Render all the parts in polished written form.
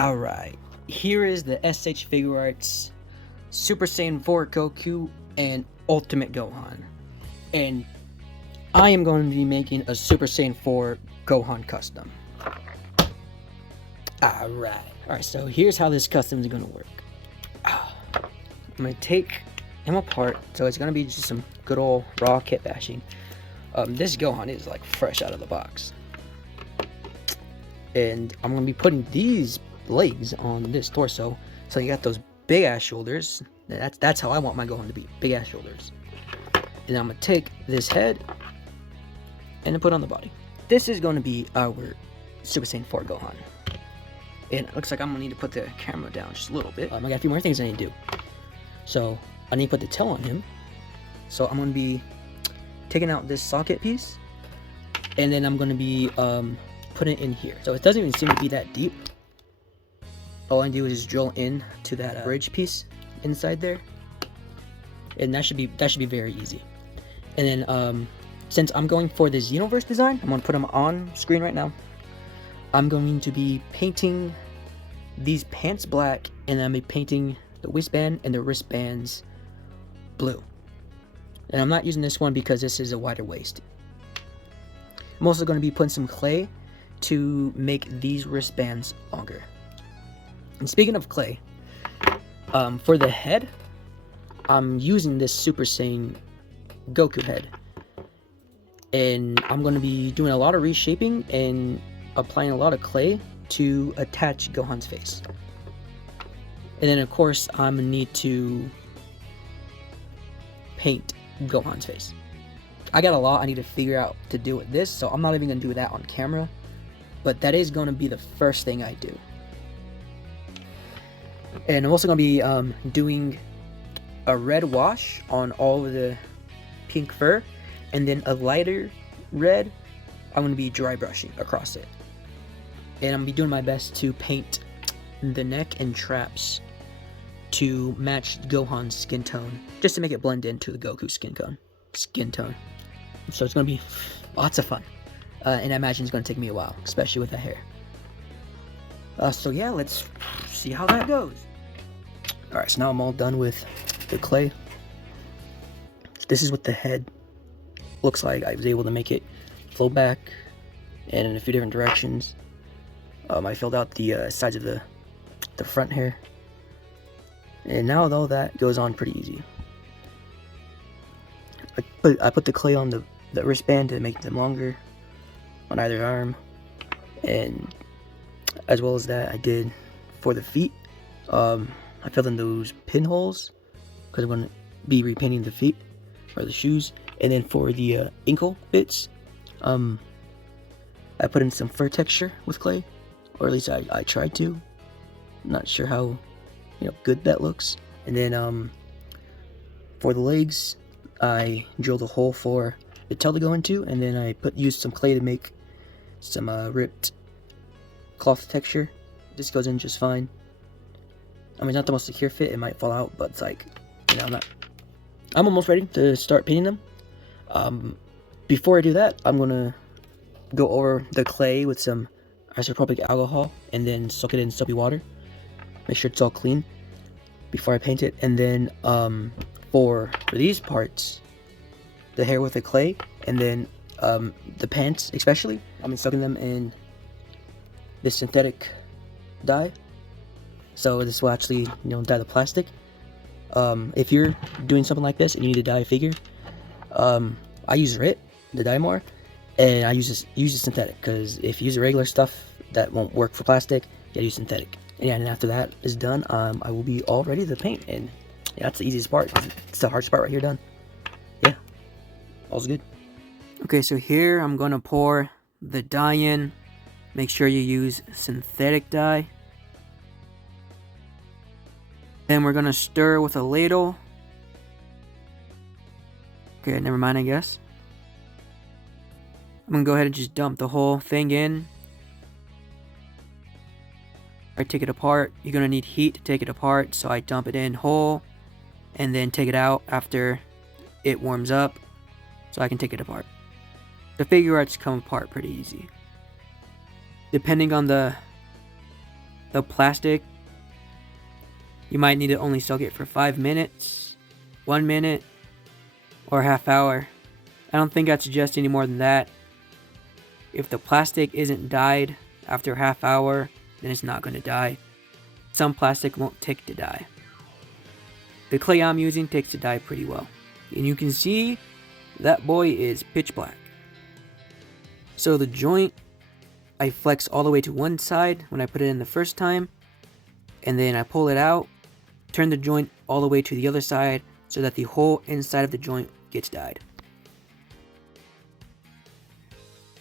Alright, here is the ShFiguarts Super Saiyan 4 Goku and Ultimate Gohan. And I am going to be making a Super Saiyan 4 Gohan custom. Alright, so here's how this custom is going to work. I'm going to take him apart, so it's going to be just some good old raw kit bashing. This Gohan is like fresh out of the box. And I'm going to be putting these legs on this torso, so you got those big ass shoulders. That's how I want my Gohan to be, big ass shoulders. And I'm gonna take this head and then put on the body. This is going to be our Super Saiyan 4 Gohan. And it looks like I'm gonna need to put the camera down just a little bit. I got a few more things I need to do. So I need to put the tail on him. So I'm gonna be taking out this socket piece, and then I'm gonna be putting it in here. So it doesn't even seem to be that deep. All I do is just drill in to that bridge piece inside there, and that should be very easy. And then since I'm going for the Xenoverse design, I'm going to put them on screen right now. I'm going to be painting these pants black, and then I'm going to be painting the waistband and the wristbands blue. And I'm not using this one because this is a wider waist. I'm also going to be putting some clay to make these wristbands longer. And speaking of clay, for the head, I'm using this Super Saiyan Goku head. And I'm going to be doing a lot of reshaping and applying a lot of clay to attach Gohan's face. And then of course, I'm going to need to paint Gohan's face. I got a lot I need to figure out to do with this, so I'm not even going to do that on camera. But that is going to be the first thing I do. And I'm also going to be doing a red wash on all of the pink fur, and then a lighter red I'm going to be dry brushing across it. And I'm going to be doing my best to paint the neck and traps to match Gohan's skin tone, just to make it blend into the Goku skin tone. So it's going to be lots of fun. And I imagine it's going to take me a while, especially with the hair. So yeah, let's see how that goes. Alright, so now I'm all done with the clay. This is what the head looks like. I was able to make it flow back and in a few different directions. I filled out the sides of the front hair. And now all that goes on pretty easy. I put the clay on the wristband to make them longer on either arm, and as well as that I did for the feet. I filled in those pinholes because I'm going to be repainting the feet or the shoes. And then for the ankle bits, I put in some fur texture with clay, or at least I tried to. I'm not sure how good that looks. And then for the legs, I drilled a hole for the tail to go into, and then I used some clay to make some ripped cloth texture. This goes in just fine. I mean, it's not the most secure fit, it might fall out, but it's like, I'm almost ready to start painting them. Before I do that, I'm gonna go over the clay with some isopropyl alcohol and then soak it in soapy water. Make sure it's all clean before I paint it. And then for these parts, the hair with the clay, and then the pants especially, I'm soaking them in this synthetic dye. So this will actually, dye the plastic. If you're doing something like this and you need to dye a figure, I use RIT, the dye more, and I use the synthetic, because if you use the regular stuff, that won't work for plastic. You gotta use synthetic. And yeah, and after that is done, I will be all ready to paint, and yeah, that's the easiest part. It's the hardest part right here done. Yeah, all's good. Okay, so here I'm gonna pour the dye in. Make sure you use synthetic dye. Then we're gonna stir with a ladle. Okay, never mind, I guess. I'm gonna go ahead and just dump the whole thing in. I take it apart. You're gonna need heat to take it apart, so I dump it in whole and then take it out after it warms up so I can take it apart. The figure arts come apart pretty easy. Depending on the the plastic, you might need to only soak it for 5 minutes, 1 minute, or a half hour. I don't think I'd suggest any more than that. If the plastic isn't dyed after a half hour, then it's not going to dye. Some plastic won't take to dye. The clay I'm using takes to dye pretty well. And you can see that boy is pitch black. So the joint, I flex all the way to one side when I put it in the first time. And then I pull it out, turn the joint all the way to the other side so that the whole inside of the joint gets dyed.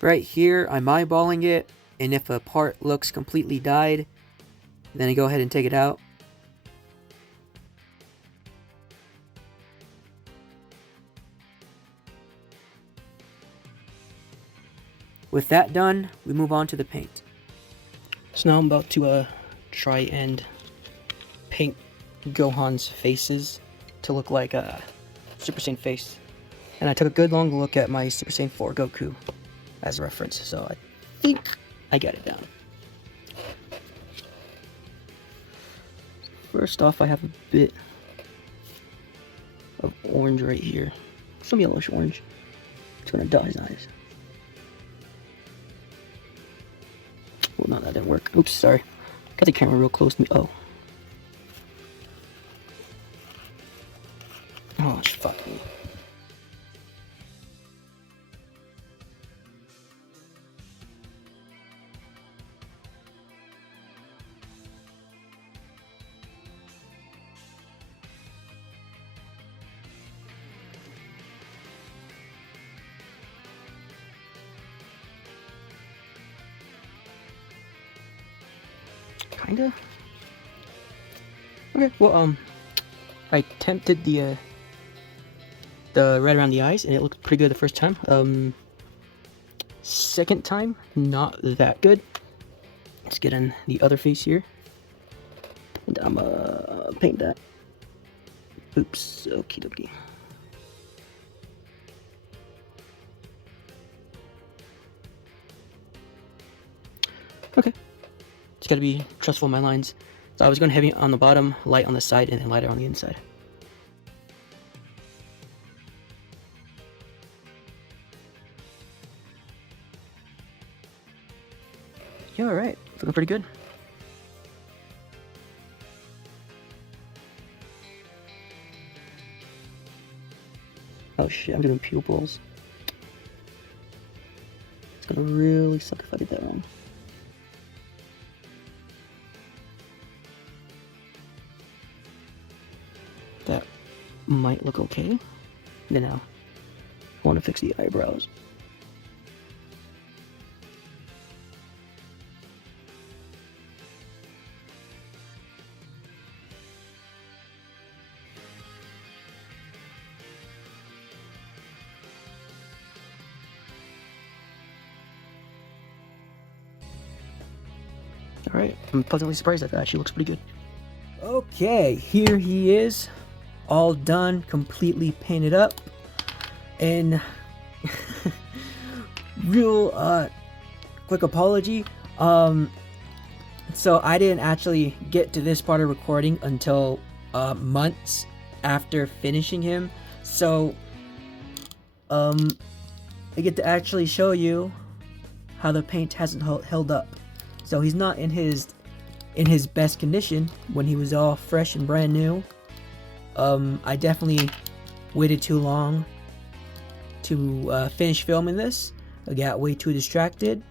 Right here, I'm eyeballing it, and if a part looks completely dyed, then I go ahead and take it out. With that done, we move on to the paint. So now I'm about to try and paint Gohan's faces to look like a Super Saiyan face. And I took a good long look at my Super Saiyan 4 Goku as a reference, so I think I got it down. First off, I have a bit of orange right here. Some yellowish orange. It's gonna dye his eyes. Well, no, that didn't work. Oops, sorry. Got the camera real close to me. Oh. Oh, fuck me. Kinda. Okay, well, I attempted the red around the eyes, and it looked pretty good the first time. Second time, not that good. Let's get in the other face here, and I'm paint that. Oops, okie dokie. Okay. Just gotta be trustful in my lines. So I was going heavy on the bottom, light on the side, and then lighter on the inside. Yeah, alright. Looking pretty good. Oh shit, I'm doing pupils. It's gonna really suck if I get that wrong. That might look okay. Then now, I want to fix the eyebrows. Alright, I'm pleasantly surprised that actually looks pretty good. Okay, here he is. All done, completely painted up. And real quick apology. So I didn't actually get to this part of recording until months after finishing him. So I get to actually show you how the paint hasn't held up. So he's not in his best condition when he was all fresh and brand new. I definitely waited too long to finish filming this. I got way too distracted,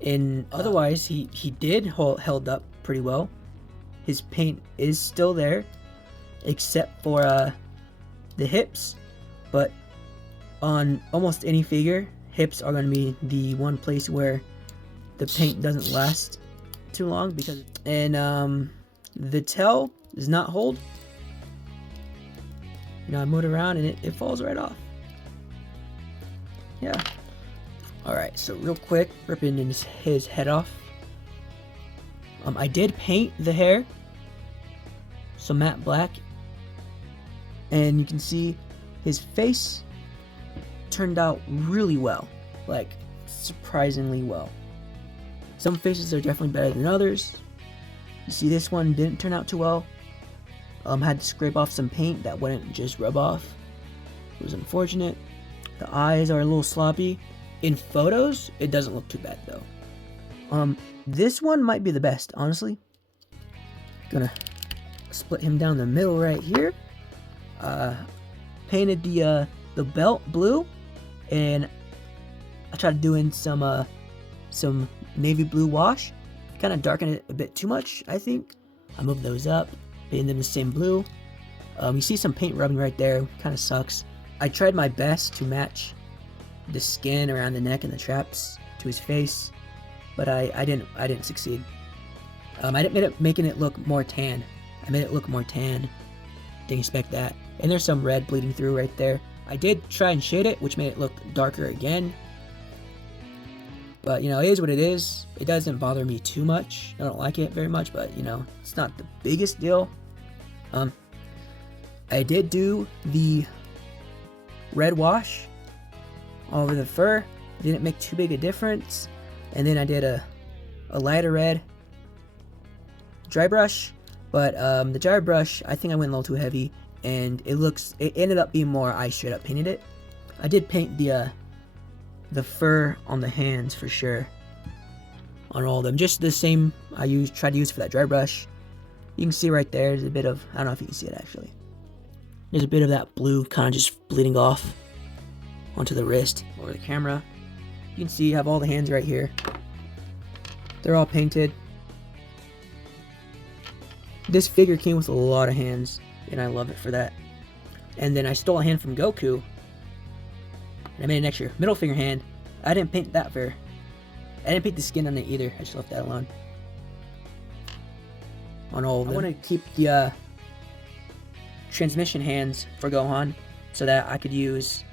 and otherwise he did held up pretty well. His paint is still there, except for the hips, but on almost any figure, hips are going to be the one place where the paint doesn't last too long, because the tail does not hold. You know, I move it around and it falls right off. Yeah. Alright, so real quick, ripping his head off. I did paint the hair, so matte black, and you can see his face turned out really well, like surprisingly well. Some faces are definitely better than others, You see, this one didn't turn out too well. Had to scrape off some paint that wouldn't just rub off. It was unfortunate. The eyes are a little sloppy. In photos, it doesn't look too bad though. This one might be the best, honestly. Gonna split him down the middle right here. Painted the belt blue, and I tried doing some navy blue wash. Kind of darkened it a bit too much, I think. I moved those up, painted them the same blue. You see some paint rubbing right there, kind of sucks. I tried my best to match the skin around the neck and the traps to his face, but I didn't succeed. I didn't making it look more tan. I made it look more tan. Didn't expect that. And there's some red bleeding through right there. I did try and shade it, which made it look darker again. But, you know, it is what it is. It doesn't bother me too much. I don't like it very much, but, you know, it's not the biggest deal. I did do the red wash over the fur. Didn't make too big a difference. And then I did a lighter red dry brush. But the dry brush, I think I went a little too heavy. And it ended up being more I straight up painted it. I did paint the fur on the hands for sure, on all of them, just the same I tried to use for that dry brush. You can see right there, there's a bit of, I don't know if you can see it actually, there's a bit of that blue kind of just bleeding off onto the wrist or the camera. You can see you have all the hands right here, they're all painted. This figure came with a lot of hands, and I love it for that. And then I stole a hand from Goku, and I made an extra middle finger hand. I didn't paint that fur. I didn't paint the skin on it either. I just left that alone. On all of them. I want to keep the transmission hands for Gohan, so that I could use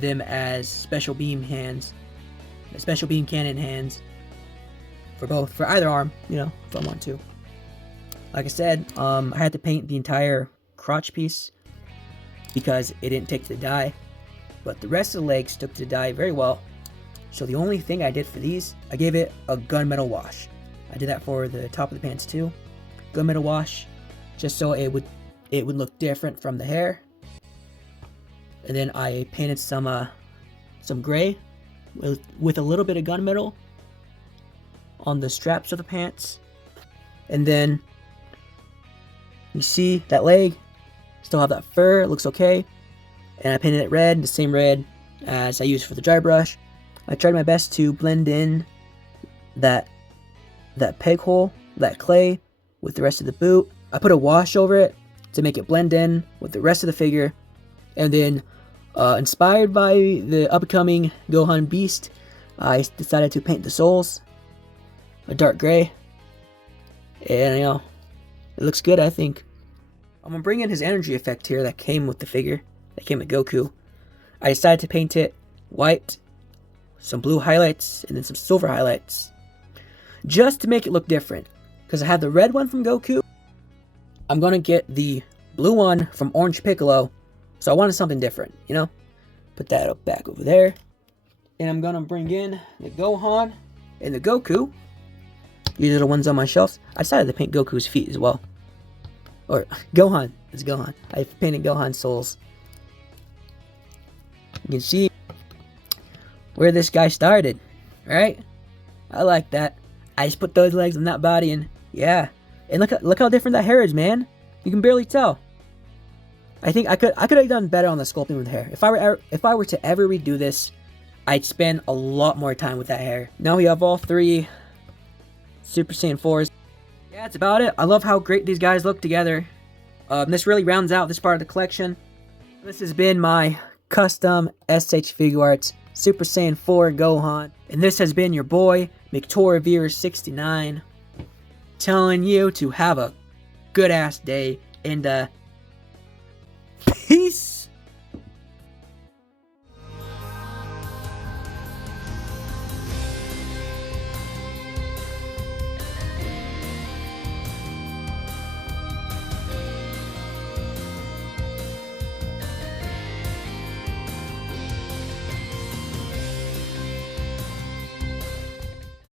them as special beam hands, special beam cannon hands for either arm, you know, if I want to. Like I said, I had to paint the entire crotch piece because it didn't take to the dye. But the rest of the legs took to the dye very well. So the only thing I did for these, I gave it a gunmetal wash. I did that for the top of the pants too. Gunmetal wash, just so it would look different from the hair. And then I painted some gray with a little bit of gunmetal on the straps of the pants. And then you see that leg, still have that fur, it looks okay. And I painted it red, the same red as I used for the dry brush. I tried my best to blend in that peg hole, that clay, with the rest of the boot. I put a wash over it to make it blend in with the rest of the figure. And then, inspired by the upcoming Gohan Beast, I decided to paint the soles a dark gray. And, you know, it looks good, I think. I'm going to bring in his energy effect here that came with the figure. That came with Goku. I decided to paint it white, some blue highlights, and then some silver highlights, just to make it look different. Because I have the red one from Goku, I'm gonna get the blue one from Orange Piccolo, so I wanted something different, you know. Put that up back over there, and I'm gonna bring in the Gohan and the Goku. These are the ones on my shelves. I decided to paint Goku's feet as well, or Gohan. It's Gohan. I painted Gohan's soles. You can see where this guy started, right? I like that. I just put those legs on that body, and yeah. And look how different that hair is, man. You can barely tell. I think I could have done better on the sculpting with the hair. If I were to ever redo this, I'd spend a lot more time with that hair. Now we have all three Super Saiyan 4s. Yeah, that's about it. I love how great these guys look together. This really rounds out this part of the collection. This has been my custom ShFiguarts Super Saiyan 4 Gohan. And this has been your boy, McToyReviewer69, telling you to have a good ass day and